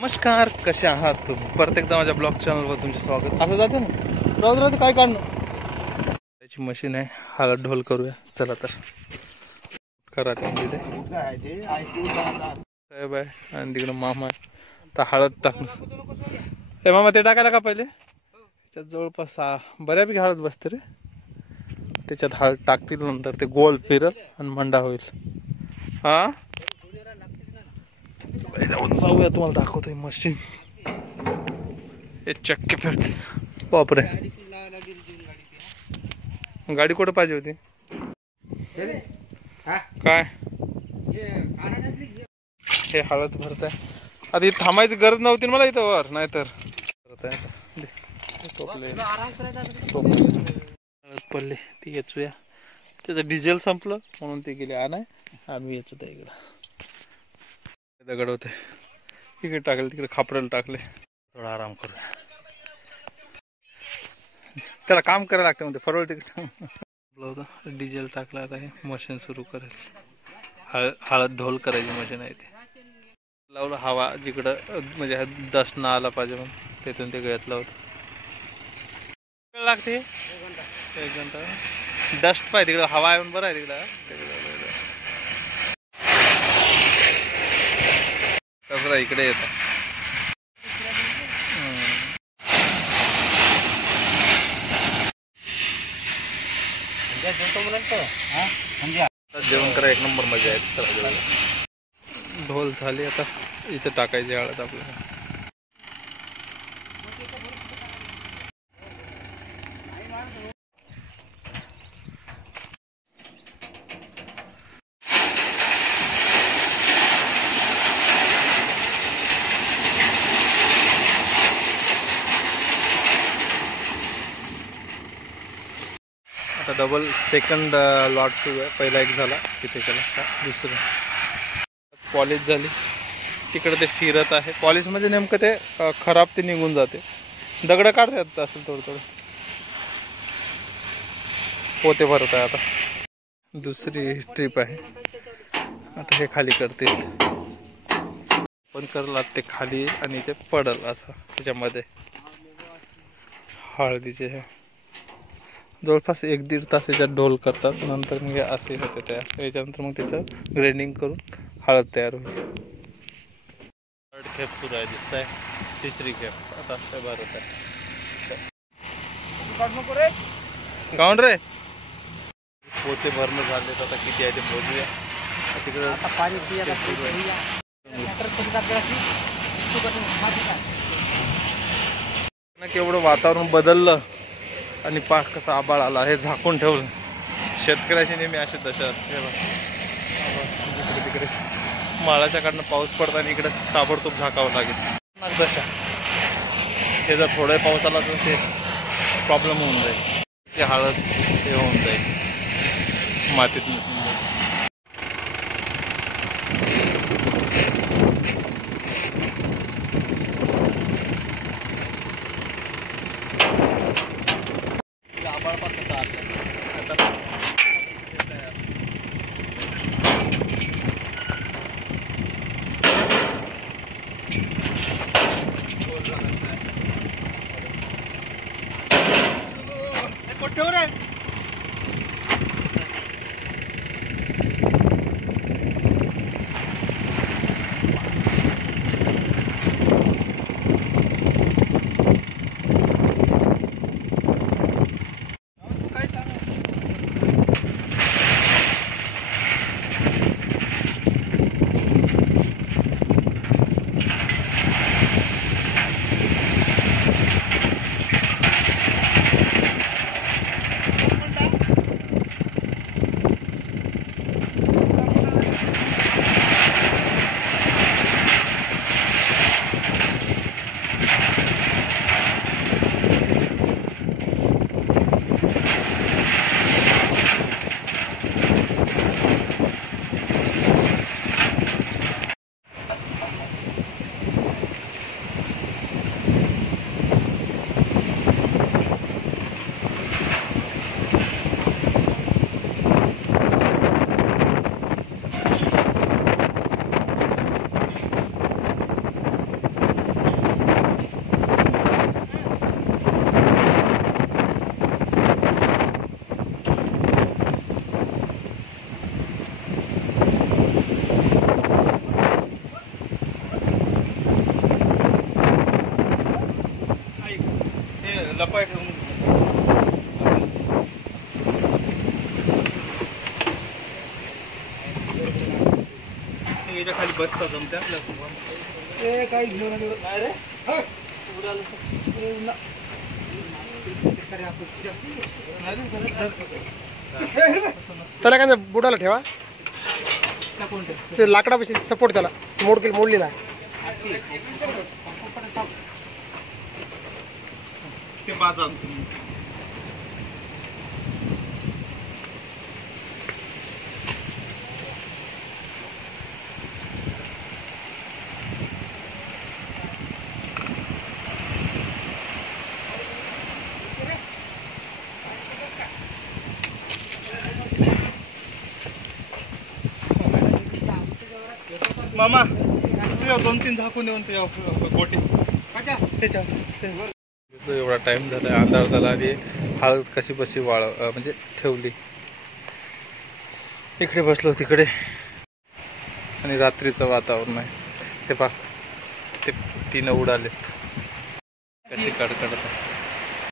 नमस्कार, कसे आहात तुम्ही? परत एकदा माझ्या ब्लॉग चॅनलवर तुमचे स्वागत. असं जातं ना, राहू काय काढणं, त्याची मशीन आहे. हळद ढोल करूया चला तर. करा तिथे साहेब आहे आणि तिकडं मामा आहे. तर हळद टाकणं. हे मामा ते टाकायला का पहिले? त्याच्यात जवळपास बऱ्यापैकी हळद बसते रे. त्याच्यात हळद टाकतील, नंतर ते गोल फिरल आणि मंडा होईल. हा जाऊया, तुम्हाला दाखवतोय मशीन. हे चक्के फिरते. बापरे, गाडी कुठं पाहिजे होती काय? हे हळद भरत आहे. आता इथं थांबायची गरज नव्हती मला इथं वर, नाहीतर हळद पडले ती येचूया. त्याचं डिझेल संपलं म्हणून ते गेले आणाय. आम्ही येचत आहे इकडं. दगड होते इकडे टाकले, तिकडे खापराला टाकले. थोडा आराम करूया. त्याला काम करायला लागतं म्हणते फरवळ तिकडे. डिझेल टाकला. आता हे मशीन सुरू करेल. हळद ढोल करायची मशीन आहे. ते लावलं हवा जिकडं म्हणजे डस्ट ना आला पाहिजे म्हणून तिथून ते गळ्यात लावतं. लागते 1 घंटा. डस्ट पाहिजे तिकडं, हवा येऊन बरं आहे तिकडं. तसं इकडे येतं. जेवण करा, 1 नंबर मजा आहे. ढोल झाली, आता इथं टाकायची हळद आपल्याला. आता डबल सेकंड लॉट सुरू आहे. पहिला एक झाला, तिथे केला दुसरं. पॉलिश झाली, तिकडे ते फिरत आहे. पॉलिश म्हणजे नेमकं ते खराब ते निघून जाते. दगड काढतात असेल थोडं पोते भरत आहे. आता दुसरी ट्रिप आहे. आता हे खाली करते, पण करला ते खाली आणि ते पडल असं. त्याच्यामध्ये हळदीचे हे जवळपास 1-1.5 तास याच्यात ढोल करतात. नंतर मग असे होते तयार. याच्यानंतर मग त्याचं ग्राइंडिंग करून हळद तयार होईल. 3rd खेप सुरू आहे दिसत आहे. 3री खेप आता भरत आहे. गाऊन रे पोते भरणं झाले. आता किती आहे ते मोजूया. तिकडं केवढं वातावरण बदललं आणि पाक कसा आबाळ आला. हे झाकून ठेवलं. शेतकऱ्याची नेहमी अशी दशा असते. जिकडे तिकडे माळाच्या कडनं पाऊस पडता आणि इकडे ताबडतोब झाकावं लागेल दशा. हे जर थोडा पाऊस आला तर ते प्रॉब्लेम होऊन जाईल. ते हळद हे होऊन जाईल मातीत. लपाय ठेवून याच्या खाली बसतात जमते आपल्या काही घेऊन नाही रे त्याला काय बुडाला ठेवा ते लाकडापाशी सपोर्ट त्याला मोडलेला आहे ते बाजा तुम्ही मामा तुझ्या 2-3 झाकून येऊन ते बोटी त्याच्या एवढा टाइम झाला अंधार झाला आणि हळद कशी बशी म्हणजे ठेवली इकडे बसलो तिकडे आणि रात्रीचं वातावरण आहे हे पहा ते 3 उडाले कशी कडकडत